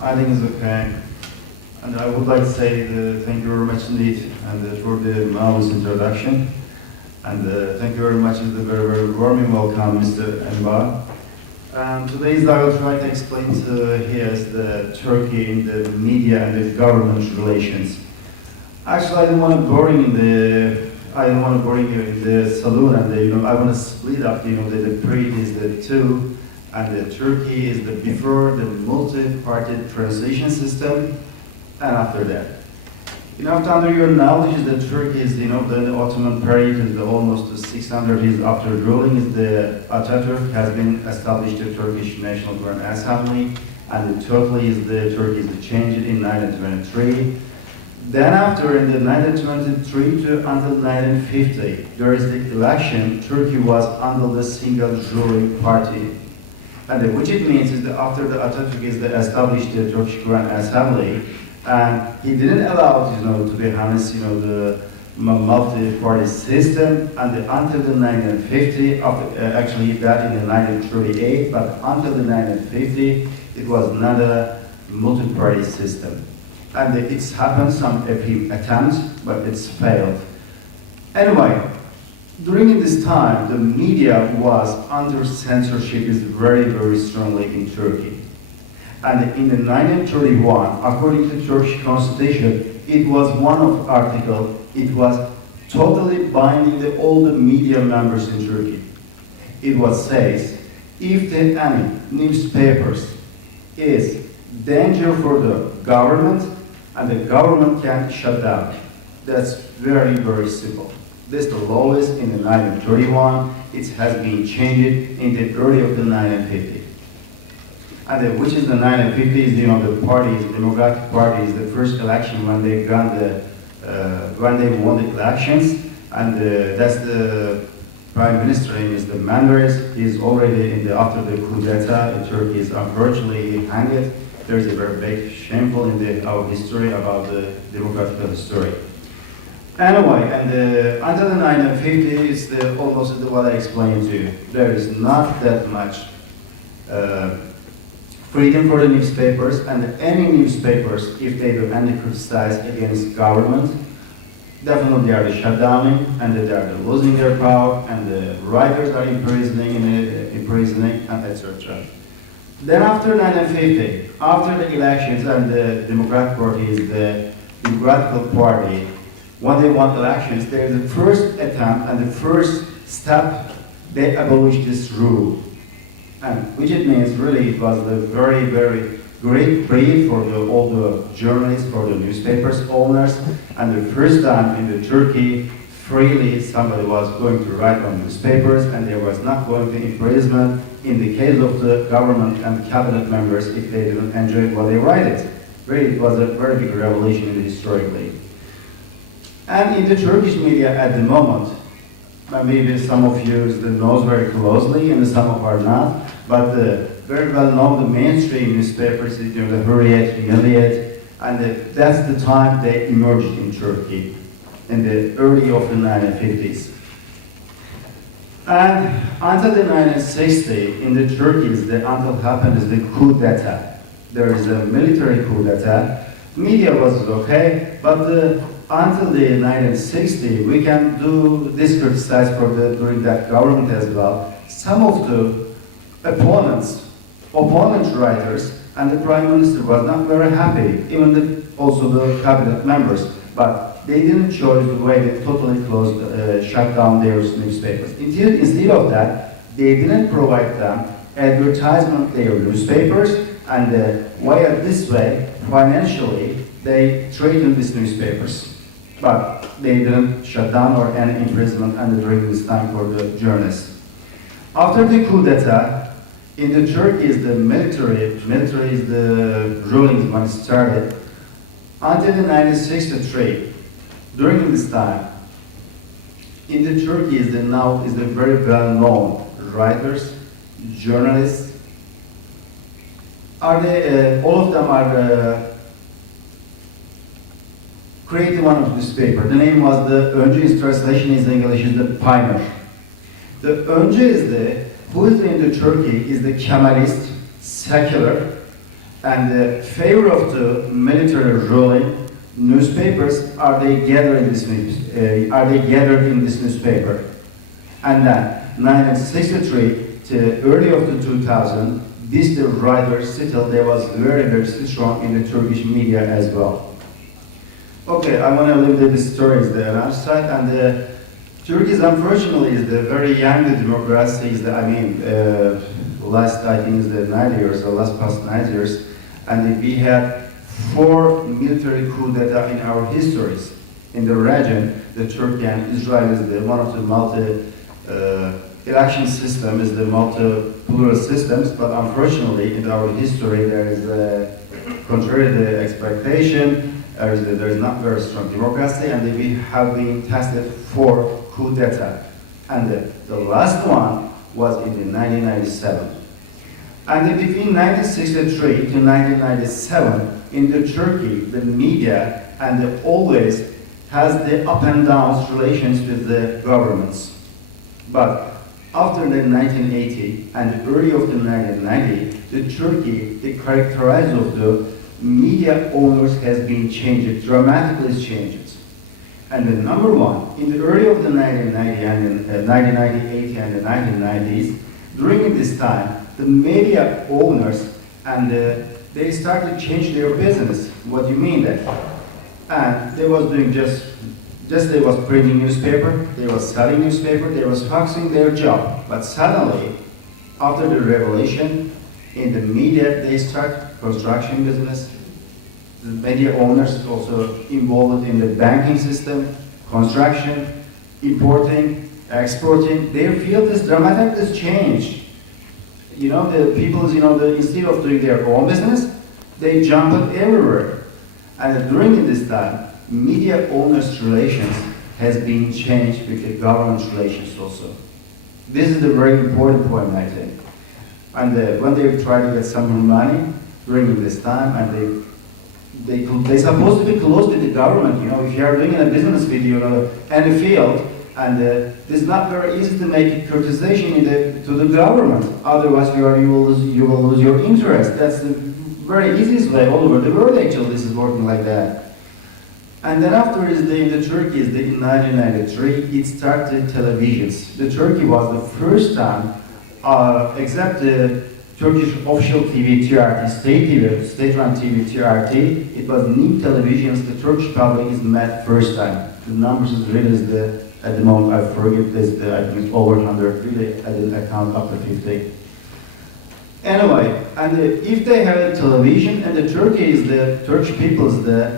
I think it's okay. And I would like to say thank you very much indeed and for the marvelous introduction. And thank you very much and the very, very warm welcome, Mr. Enver. Today's I will try to explain to here is the Turkey in the media and the government relations. Actually, I don't want to bore you in the saloon, and I want to split up. The pre is the two, and the Turkey is the before the multi-party transition system, and after that. Under your knowledge is that Turkey is, the Ottoman period is almost 600 years after ruling is the Atatürk has been established the Turkish National Grand Assembly, and totally is the Turkey is changed in 1923. Then after in the 1923 to until 1950, there is the election, Turkey was under the single ruling party. And which it means is that after the Atatürk is established the Turkish Grand Assembly, and he didn't allow, to be honest, the multi-party system, and until the 1950, actually that in the 1938, but until the 1950, it was not a multi-party system. And it's happened some attempts, but it's failed. Anyway, during this time, the media was under censorship is very, very strongly in Turkey. And in the 1931, according to Turkish constitution, it was one of article, it was totally binding all the media members in Turkey. It was says, if any newspapers is danger for the government, and the government can shut down. That's very, very simple. This the law is in the 1931. It has been changed in the early of the 1950. And which is the 1950s, the parties, Democratic Party is the first election when they got when they won the elections, and that's the Prime Minister name is the Menderes. He's already after the coup d'etat in Turkey is unfortunately hanged. There's a very big shameful in our history about the democratic history. Anyway, and until the 1950s, almost what I explained to you. There is not that much freedom for the newspapers, and any newspapers, if they do any criticize against government, definitely they are shut down, and they are losing their power, and the writers are imprisoning, and etc. Then after 1950, after the elections and the Democratic Party is the Democratic Party, when they won elections, there's the first attempt and the first step, they abolished this rule. And which it means really it was a very, very great break for all the journalists, for the newspapers owners, and the first time in the Turkey, freely somebody was going to write on newspapers, and there was not going to imprisonment in the case of the government and cabinet members if they didn't enjoy what they write it. Really, it was a very big revolution historically. And in the Turkish media at the moment, maybe some of you knows very closely and some of are not, but very well known the mainstream newspapers, the WHERETO, Milliyet, and that's the time they emerged in Turkey in the early of the 1950s. And until the 1960s, in the Turkey, until happened is the coup d'etat. There is a military coup d'etat. Media was okay, but until the 1960s, we can do this criticize during that government as well. Some of the opponent writers, and the Prime Minister was not very happy, even also the cabinet members, but they didn't choose the way they totally closed, shut down their newspapers. Instead of that, they didn't provide them advertisement their newspapers, and via this way, financially, they traded these newspapers. But they didn't shut down or any imprisonment during this time for the journalists. After the coup d'etat, in the Turkey is the military is the rulings when it started. Until the 1963, during this time, in the Turkey is the very well-known writers, journalists. All of them are created one of newspaper. The name was Önce, translation is English is the Pioneer. The Önce is who is in the Turkey is the Kemalist, secular, and the favor of the military ruling, newspapers are they gathered in this newspaper, and then 1963 to early of the 2000, this the writer still they was very strong in the Turkish media as well. Okay, I want to leave the stories there outside, and Turkey is unfortunately is the very young democracy. Is the, I mean, last I think is the 9 years or last past 9 years, and we had 4 military coup d'etat in our histories in the region. The Turkey and Israel is the one of the multi election system is the multi-plural systems, but unfortunately in our history there is contrary to the expectation, there is not very strong democracy, and we have been tested for coup d'etat. And the last one was in the 1997. And between 1963 to 1997, in the Turkey, the media and always has the up and downs relations with the governments. But after the 1980 and early of the 1990, the Turkey, the characterization of the media owners has been changed, dramatically changed. And the number one, in the early of the 1990 and 1980 and the 1990s, during this time, the media owners and they started to change their business. What do you mean that? And they was doing just they was printing newspaper, they was selling newspaper, they was focusing their job. But suddenly, after the revolution, in the media, they start construction business. The media owners also involved in the banking system, construction, importing, exporting. Their field is dramatically changed. You know, the people, you know, instead of doing their own business, they jump up everywhere. And during this time, media owners' relations has been changed with the government relations also. This is the very important point, I think. And when they try to get some more money during this time, and they're supposed to be close with the government. You know, if you are doing a business with any field, and it's not very easy to make a criticization to the government. Otherwise, you will lose your interest. That's the very easiest way all over the world. Actually, this is working like that. And then after in the Turkey, in 1993, it started televisions. The Turkey was the first time, except the Turkish official TV TRT, state-run TV TRT, it was new televisions. The Turkish public is met first time. The numbers is really at the moment I forget this. I think it's over 100. Really, I didn't count up to 50. Anyway, and if they have a television, and the Turkish people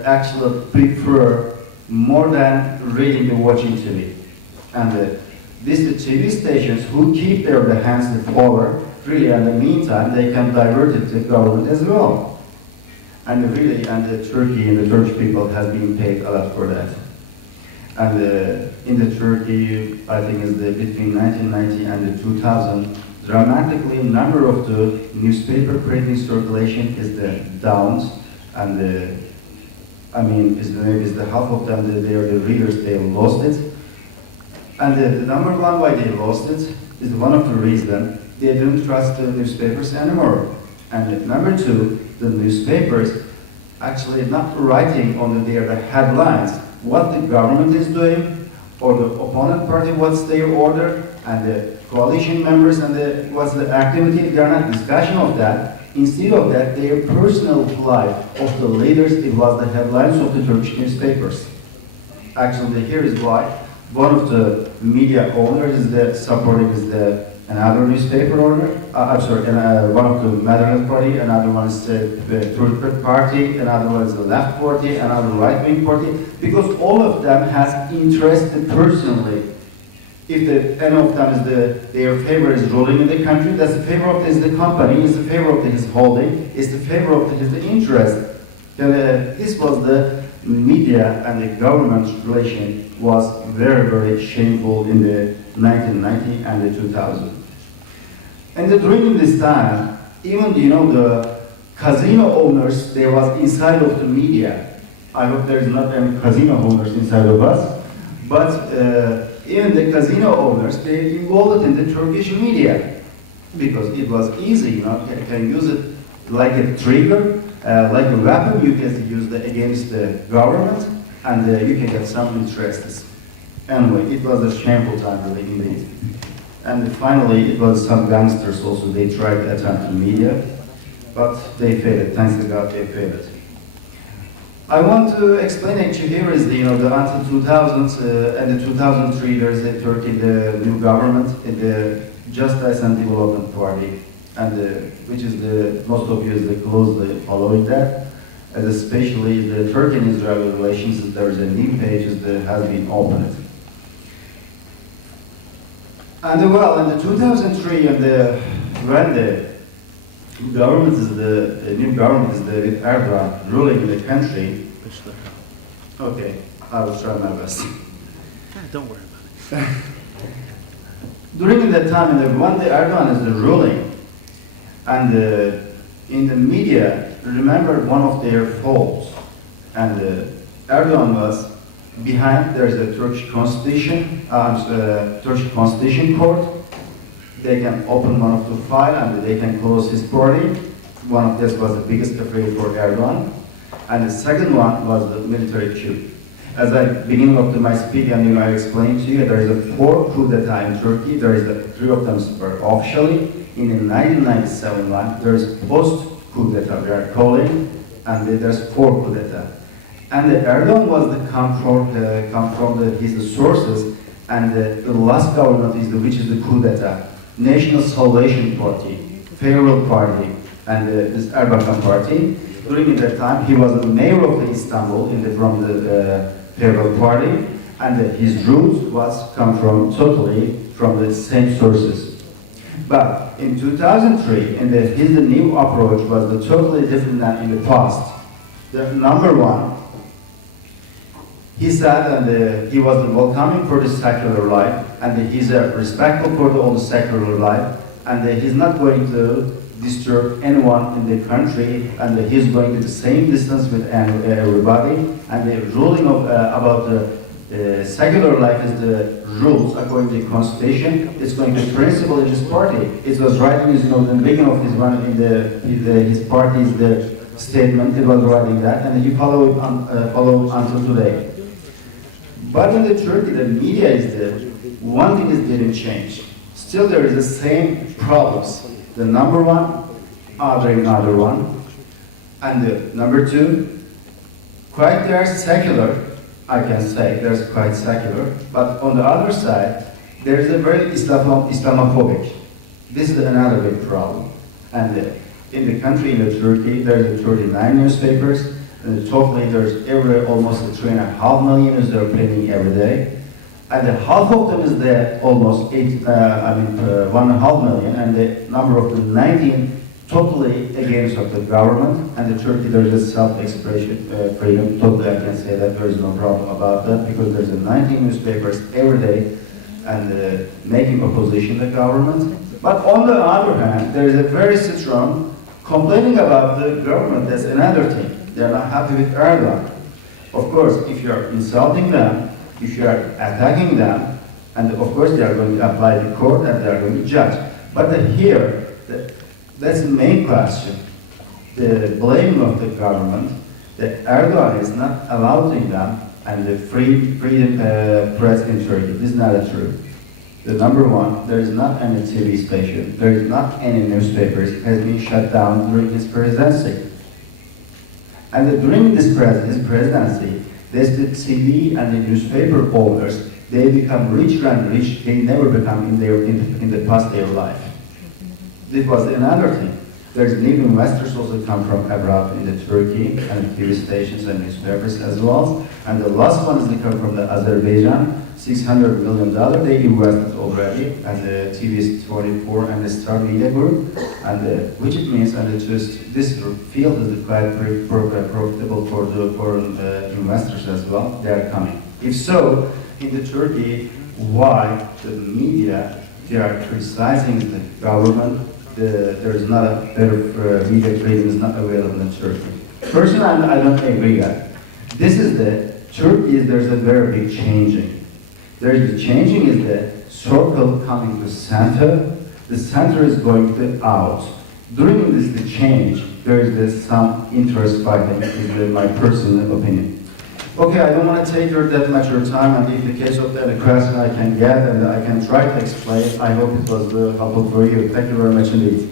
actually prefer more than reading and watching TV. And the TV stations who keep their hands in power, really, in the meantime, they can divert it to the government as well. And really, the Turkey and the Turkish people has been paid a lot for that. And in the Turkey, I think is between 1990 and 2000, dramatically number of the newspaper printing circulation is the downs, and I mean, maybe the half of them, they are the readers, they lost it. And the number one why they lost it is one of the reasons they don't trust the newspapers anymore. And number two, the newspapers actually not writing on their headlines what the government is doing, or the opponent party, what's their order, and the coalition members and what's the activity. They are not discussion of that. Instead of that, their personal life of the leaders, it was the headlines of the Turkish newspapers. Actually, here is why one of the media owners is supporting another newspaper owner. One of the Madagascar party, another one is the Turk party, another one is the left party, another right-wing party, because all of them has interest personally. If any of them is their favor is ruling in the country, that's the favor of the company, is the favor of his holding, is the favor of his interest. This was the media and the government relation was very shameful in the 1990 and the 2000. And during this time, even the casino owners, they was inside of the media. I hope there's not any casino owners inside of us, but even the casino owners, they involved in the Turkish media because it was easy, you can use it like a trigger like a weapon you can use against the government, and you can get some interests. Anyway, it was a shameful time, really, indeed. And finally, it was some gangsters also, they tried to attempt the media, but they failed. Thanks to God, they failed. I want to explain actually here is the, the until 2000 and the 2003 there's a Turkey, the new government, the Justice and Development Party, and which is the most obviously closely following that, and especially the Turkey and Israel relations. There is a new page that has been opened. And well, in the 2003 and when the government is the new government is with Erdogan ruling in the country. Okay, I will try my best. Don't worry about it. During that time, when the Erdogan is the ruling, and in the media, remember one of their faults, and Erdogan was behind. There is a Turkish constitution, Turkish constitution court. They can open one of the file and they can close his party. One of this was the biggest afraid for Erdogan, and the second one was the military coup. As I beginning of my speech, and I explained to you, there is a 4 coup d'etat in Turkey. There is 3 of them were officially. In the 1997 one, there is post coup d'etat we are calling, and there's 4 coup d'etat. And Erdogan was the come from his sources, and the last government is which is the coup d'etat, National Salvation Party, Federal Party, and this Erbakan Party. During that time, he was the mayor of Istanbul from the Federal Party, and his roots come from totally from the same sources. But in 2003, and his new approach was totally different than in the past. The number one, he said, and he was welcoming for the secular life, and he's respectful for all the secular life, and he's not going to disturb anyone in the country, and he's going to the same distance with everybody, and the ruling of about the secular life is the rules according to the constitution. It's going to principle in his party. It was writing in the beginning of his run in his party's statement. It was writing that, and he followed until today. But in the Turkey, the media is one thing is didn't change. Still, there is the same problems. The number one, another one, and the number two, quite they are secular. I can say there's quite secular, but on the other side, there is a very Islamophobic. This is another big problem. And in the country, in the Turkey, there's 39 newspapers. And totally, there's almost 3.5 million is they're printing every day, and half of them is there almost 1.5 million, and the number of the 19 totally against of the government. And the Turkey, there is a self-expression freedom. Totally, I can say that there is no problem about that, because there's 19 newspapers every day and making opposition to the government. But on the other hand, there is a very strong complaining about the government. That's another thing. They're not happy with Erdogan. Of course, if you are insulting them, if you are attacking them, and of course they are going to apply the court and they are going to judge. But here, that's the main question. The blaming of the government, that Erdogan is not allowing them and the free press in Turkey. This is not true. The number one, there is not any TV station, there is not any newspapers has been shut down during his presidency. And during his presidency, there's the TV and the newspaper owners, they become richer and rich, they never become in the past their life. This was another thing. There's new investors also come from abroad in the Turkey, and TV stations and newspapers as well. And the last one is they come from the Azerbaijan, $600 million they invested already, and the TV24 and the Star Media Group, and which it means, and this field is quite profitable for the foreign investors as well. They are coming. If so, in the Turkey, why the media they are criticizing the government? There is not a better media freedom is not available in Turkey. Personally, I don't agree that. This is the Turkey. There's a very big changing. There is the changing is the circle coming to center. The center is going to out. during this change, there is some interest fighting, is my personal opinion. Okay, I don't want to take that much of your time, and in the case of the question I can get and I can try to explain, I hope it was helpful for you. Thank you very much indeed.